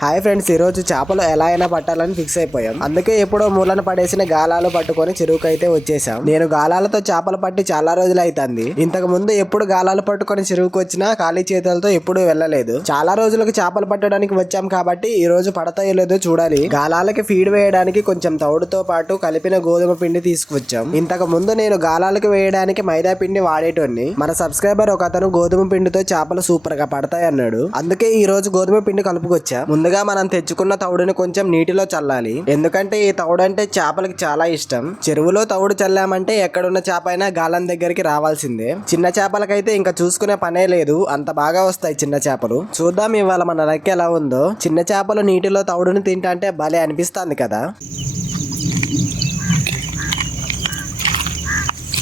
Hi friends, ఈ రోజు చేపలు ఎలా అయినా పట్టాలని ఫిక్స్ అయిపోయాం. అందుకే ఎప్పుడో మూలన పడేసిన గాలాలు పట్టుకొని చెరువుకు అయితే వచ్చేసాం. నేను గాలాలతో చేపలు పట్టి చాలా రోజులు అవుతుంది. ఇంతకు ముందు ఎప్పుడు గాలాలు పట్టుకొని చెరువుకు వచ్చినా ఖాళీ చేతులతో ఎప్పుడు వెళ్ళలేదు. చాలా రోజులకు చేపలు పట్టడానికి వచ్చాం కాబట్టి ఈ రోజు పడతాయో లేదో చూడాలి. గాలాలకి ఫీడ్ వేయడానికి కొంచెం తౌడుతో పాటు కలిపిన గోధుమ పిండి తీసుకువచ్చాం. ఇంతకు ముందు నేను గాలాలకు వేయడానికి మైదా పిండి వాడేటోని. మన సబ్స్క్రైబర్ ఒక అతను గోధుమ పిండితో చేపలు సూపర్ గా పడతాయి అన్నాడు. అందుకే ఈ రోజు గోధుమ పిండి కలుపుకొచ్చా. ముందుగా మనం తెచ్చుకున్న తౌడుని కొంచెం నీటిలో చల్లాలి. ఎందుకంటే ఈ తౌడు అంటే చేపలకి చాలా ఇష్టం. చెరువులో తౌడు చల్లామంటే ఎక్కడున్న చేప అయినా గాలం దగ్గరికి రావాల్సిందే. చిన్న చేపలకైతే ఇంకా చూసుకునే పనే లేదు, అంత బాగా వస్తాయి చిన్న చేపలు. చూద్దాం ఇవాళ మన లెక్క ఎలా ఉందో. చిన్న చేపలు నీటిలో తౌడుని తింటే భలే అనిపిస్తుంది కదా.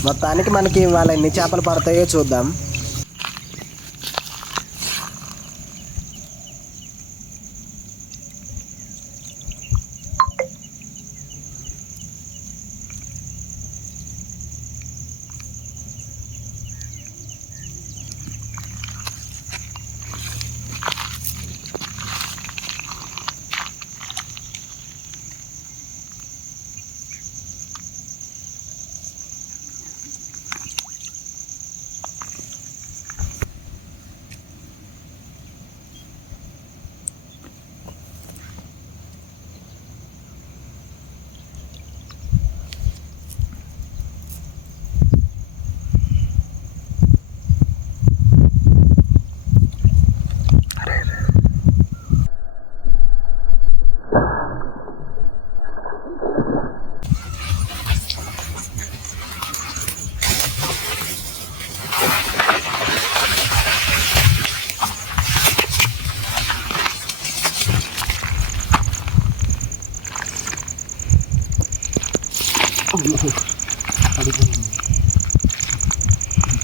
మొత్తానికి మనకి ఇవాళ ఎన్ని చేపలు పడతాయో చూద్దాం.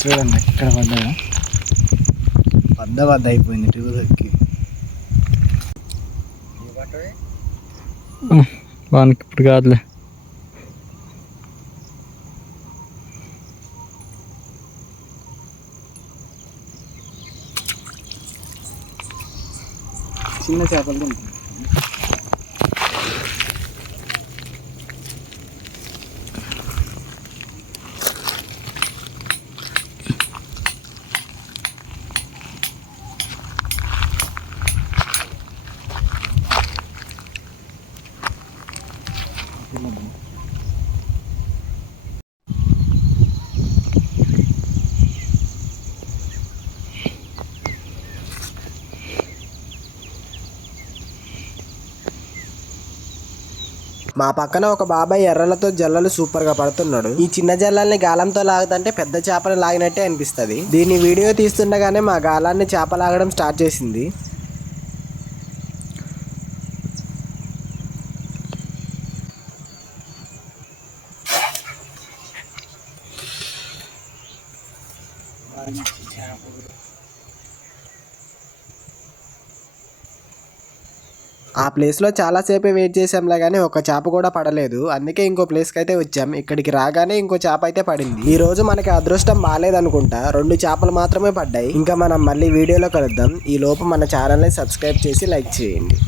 చూడండి ఎక్కడ వద్ద అయిపోయింది ట్యూబ్కి. వానికి ఇప్పుడు కాదులే. చిన్న చేపలు మా పక్కన ఒక బాబాయ్ ఎర్రలతో జల్లలు సూపర్ గా పడుతున్నాడు. ఈ చిన్న జల్లల్ని గాలంతో లాగుతుంటే పెద్ద చేపలు లాగినట్టే అనిపిస్తుంది. దీన్ని వీడియో తీస్తుండగానే మా గాలాన్ని చేప లాగడం స్టార్ట్ చేసింది. ఆ ప్లేస్లో చాలాసేపు వెయిట్ చేసాంలే కానీ ఒక చేప కూడా పడలేదు. అందుకే ఇంకో ప్లేస్కి అయితే వచ్చాం. ఇక్కడికి రాగానే ఇంకో చేప అయితే పడింది. ఈ రోజు మనకి అదృష్టం బాగాలేదనుకుంటా, 2 చేపలు మాత్రమే పడ్డాయి. ఇంకా మనం మళ్ళీ వీడియోలో కలుద్దాం. ఈ లోపు మన ఛానల్ని సబ్స్క్రైబ్ చేసి లైక్ చేయండి.